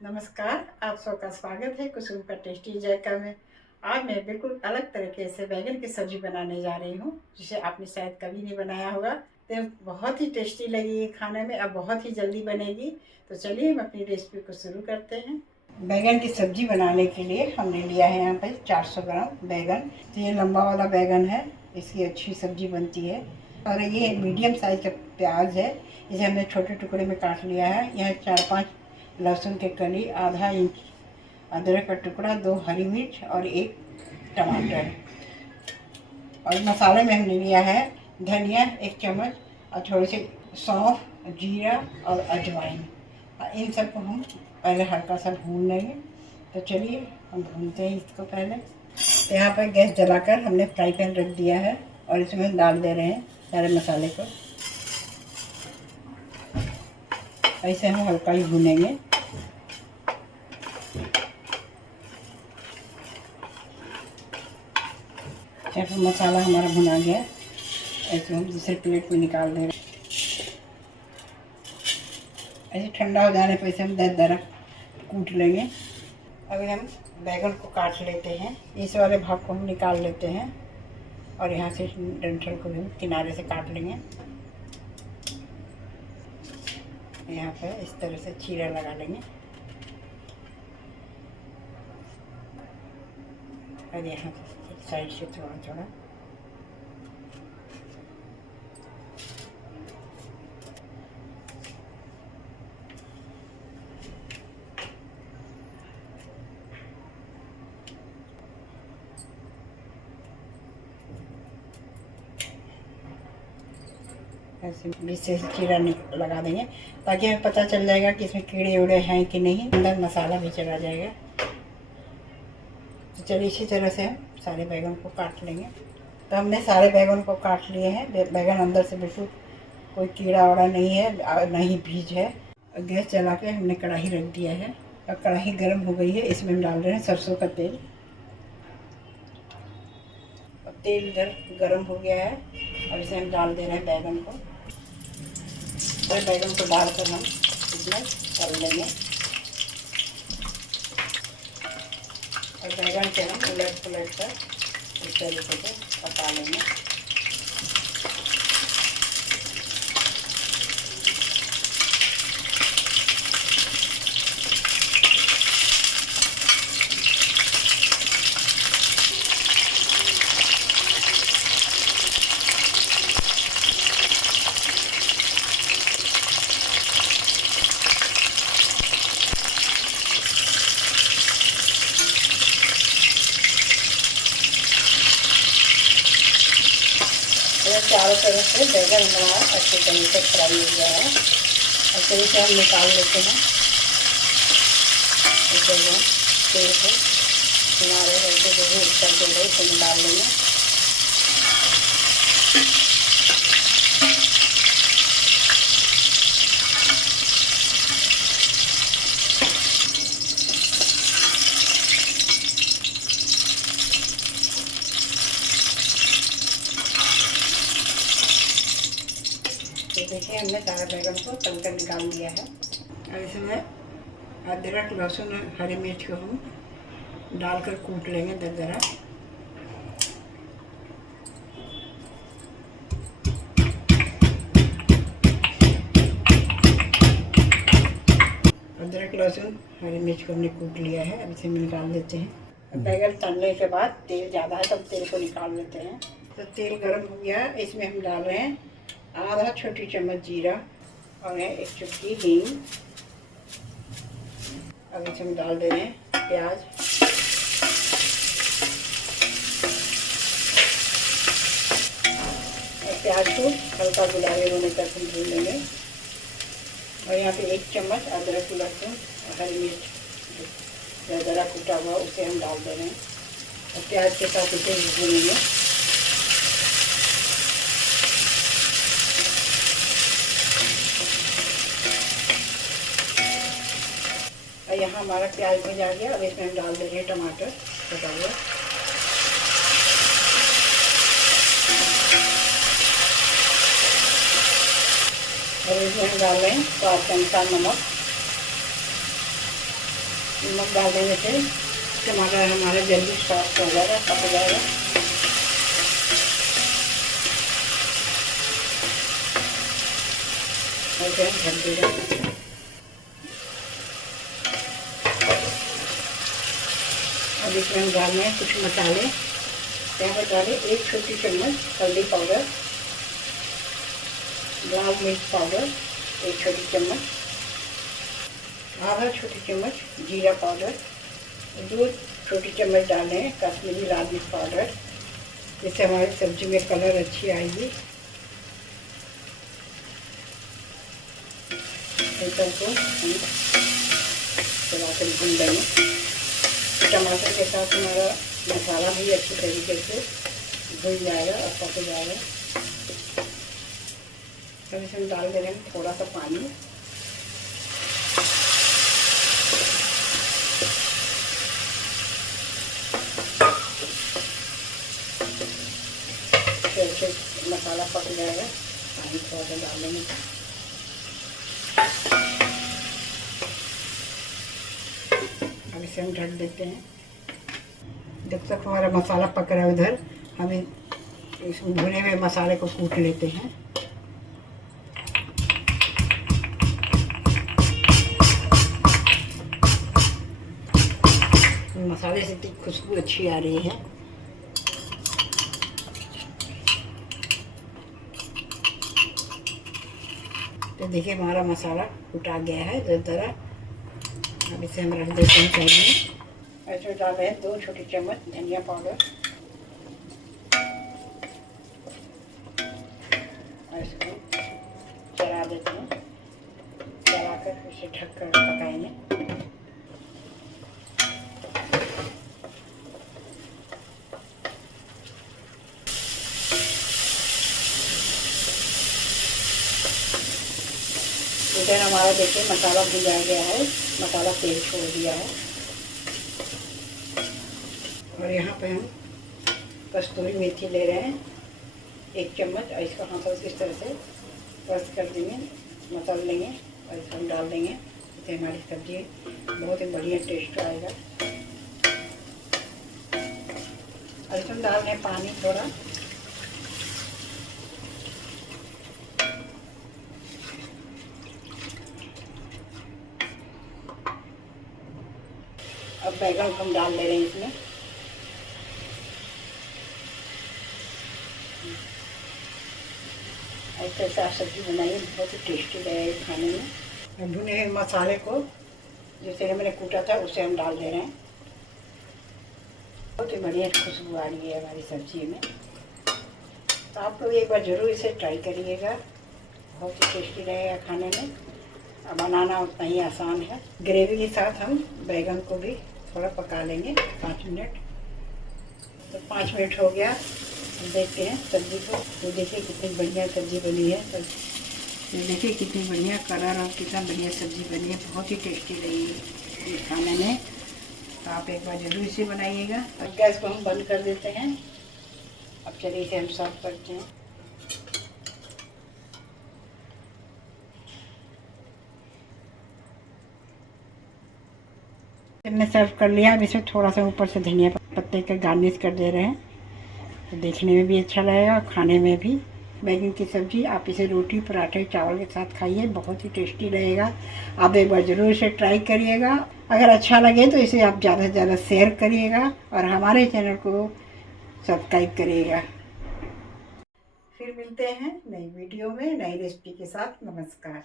नमस्कार, आप सबका स्वागत है कुसुम का टेस्टी जायका में। आज मैं बिल्कुल अलग तरीके से बैगन की सब्जी बनाने जा रही हूँ, जिसे आपने शायद कभी नहीं बनाया होगा। तो बहुत ही टेस्टी लगेगी खाने में और बहुत ही जल्दी बनेगी। तो चलिए हम अपनी रेसिपी को शुरू करते हैं। बैगन की सब्जी बनाने के लिए हमने लिया है यहाँ पर 400 ग्राम बैगन। तो ये लंबा वाला बैगन है, इसकी अच्छी सब्जी बनती है। और ये मीडियम साइज का प्याज है, इसे हमने छोटे टुकड़े में काट लिया है। यह 4-5 लहसुन के कली, आधा इंच अदरक का टुकड़ा, 2 हरी मिर्च और 1 टमाटर। और मसाले में हमने लिया है धनिया 1 चम्मच और थोड़ी सी सौंफ, जीरा और अजवाइन। इन सबको हम पहले हल्का सा भून लेंगे। तो चलिए हम भूनते हैं इसको पहले। तो यहाँ पर गैस जलाकर हमने फ्राई पैन रख दिया है और इसमें हम डाल दे रहे हैं सारे मसाले को। ऐसे हम हल्का ही भूनेंगे। जब मसाला हमारा भुना गया, ऐसे हम दूसरे प्लेट में निकाल दे रहे हैं। ऐसे ठंडा हो जाने पर इसे हम दरदरा कूट लेंगे। अभी हम बैगन को काट लेते हैं। इस वाले भाग को हम निकाल लेते हैं और यहाँ से डंठल को भी हम किनारे से काट लेंगे। यहाँ पर इस तरह से चीरा लगा लेंगे और यहाँ साइड से थोड़ा थोड़ा ऐसे बीच से चीरा लगा देंगे, ताकि हमें पता चल जाएगा कि इसमें कीड़े उड़े हैं कि नहीं, अंदर मसाला भी चला जाएगा। तो चलिए इसी तरह से हम सारे बैगन को काट लेंगे। तो हमने सारे बैगन को काट लिए हैं। बैगन अंदर से बिल्कुल कोई कीड़ा वाड़ा नहीं है, ना ही बीज है। गैस जला के हमने कढ़ाई रख दिया है और कढ़ाई गर्म हो गई है। इसमें हम डाल रहे हैं सरसों का तेल। और तेल इधर गर्म हो गया है और इसे हम डाल दे रहे हैं बैगन को। और बैगन को डालकर हम इसमें तल लेंगे और बैगन से हम उलट पुलट कर इस तरीके से पका लेंगे। चारों तरफ से बैगन हमारा अच्छे तरीके से फ्राई हो गया है। अच्छे से हम निकाल लेते हैं। इसे हम तेल को किनारे करके जो भी कर दे रहे उसमें डाल लेंगे। देखिए हमने सारा बैगन को तल कर निकाल लिया है। और इसमें अदरक, लहसुन और हरी मिर्च को हम डालकर कूट लेंगे दरदरा। अदरक, लहसुन, हरी मिर्च को हमने कूट लिया है। अब इसे निकाल लेते हैं। बैगन तलने के बाद तेल ज़्यादा है, तब तेल को निकाल लेते हैं। तो तेल गर्म हो गया, इसमें हम डाल रहे हैं आधा छोटी चम्मच जीरा और 1 चुटकी हींग। अब इसमें डाल दे रहे हैं प्याज। और प्याज को हल्का गुलाबी होने तक हम भून लेंगे। और यहाँ पे 1 चम्मच अदरक, लहसुन और हरी मिर्च ज़रा कूटा हुआ उसे हम डाल दे रहे हैं और प्याज के साथ इसे भूनेंगे। यहाँ हमारा प्याज भुन आ गया। अब इसमें हम डाल दे रहे हैं टमाटर कटा हुआ। और इसमें हम डाल रहे हैं स्वाद के अनुसार नमक। नमक डाल देने से टमाटर हमारा जल्दी सॉफ्ट हो जाएगा, पक जाएगा। ऐसे हम ढक देंगे। अब इसमें हम डालने हैं कुछ मसाले। यहाँ पर डालें 1 छोटी चम्मच हल्दी पाउडर, लाल मिर्च पाउडर 1 छोटी चम्मच, आधा छोटी चम्मच जीरा पाउडर, 2 छोटी चम्मच डालें हैं कश्मीरी लाल मिर्च पाउडर, जिससे हमारी सब्जी में कलर अच्छी आएगी। सबको हम चला कर भून देंगे। टमाटर के साथ हमारा मसाला भी अच्छी तरीके से भून जाएगा और पक जाएगा। अब इसमें डाल देंगे थोड़ा सा पानी। अच्छे मसाला पक जाएगा, पानी थोड़ा सा डाल देंगे। अब इसे हम ढक देते हैं। जब तक हमारा मसाला पक रहा है उधर हम इस भुने हुए मसाले को कूट लेते हैं। मसाले से खुशबू अच्छी आ रही है। तो देखिए हमारा मसाला कुटा गया है ज़रा। अब इसे हम रख देते हैं साइड में। ऐसे डाल रहे हैं 2 छोटी चम्मच धनिया पाउडर। इसको चला देते हैं, चला कर इसे ढक कर पकाएंगे। इधर हमारा देखिए मसाला भुना गया है, मसाला तेल छोड़ दिया है। और यहाँ पे हम कस्तूरी मेथी ले रहे हैं 1 चम्मच, और इसको हाथों से इस तरह से प्रेस कर देंगे, मसल लेंगे और इसको हम डाल देंगे। इससे हमारी सब्जी बहुत ही बढ़िया टेस्ट आएगा। और इसमें डाल दें पानी थोड़ा। अब बैगन को हम डाल दे रहे हैं इसमें। ऐसे साफ सब्जी बनाइए, बहुत ही टेस्टी लगेगी खाने में। भुने हुए मसाले को जैसे मैंने कूटा था उसे हम डाल दे रहे हैं। बहुत ही बढ़िया खुशबू आ रही है हमारी सब्जी में। तो आप लोग एक बार ज़रूर इसे ट्राई करिएगा, बहुत ही टेस्टी रहेगा खाने में। बनाना उतना ही आसान है। ग्रेवी के साथ हम बैगन को भी थोड़ा पका लेंगे 5 मिनट। तो 5 मिनट हो गया, हम देखते हैं सब्ज़ी को। तो देखिए कितनी बढ़िया सब्ज़ी बनी है। तो देखिए कितनी बढ़िया कलर और कितना बढ़िया सब्ज़ी बनी है, बहुत ही टेस्टी रही ये खाने में। तो आप एक बार ज़रूर इसे बनाइएगा। अब गैस को हम बंद कर देते हैं। अब चलिए इसे हम सर्व करते हैं। हमने सर्व कर लिया। अब इसमें थोड़ा सा ऊपर से धनिया पत्ते का गार्निश कर दे रहे हैं, तो देखने में भी अच्छा लगेगा, खाने में भी। बैगन की सब्ज़ी आप इसे रोटी पराठे चावल के साथ खाइए, बहुत ही टेस्टी रहेगा। आप एक बार ज़रूर इसे ट्राई करिएगा। अगर अच्छा लगे तो इसे आप ज़्यादा से ज़्यादा शेयर करिएगा और हमारे चैनल को सब्सक्राइब करिएगा। फिर मिलते हैं नई वीडियो में नई रेसिपी के साथ। नमस्कार।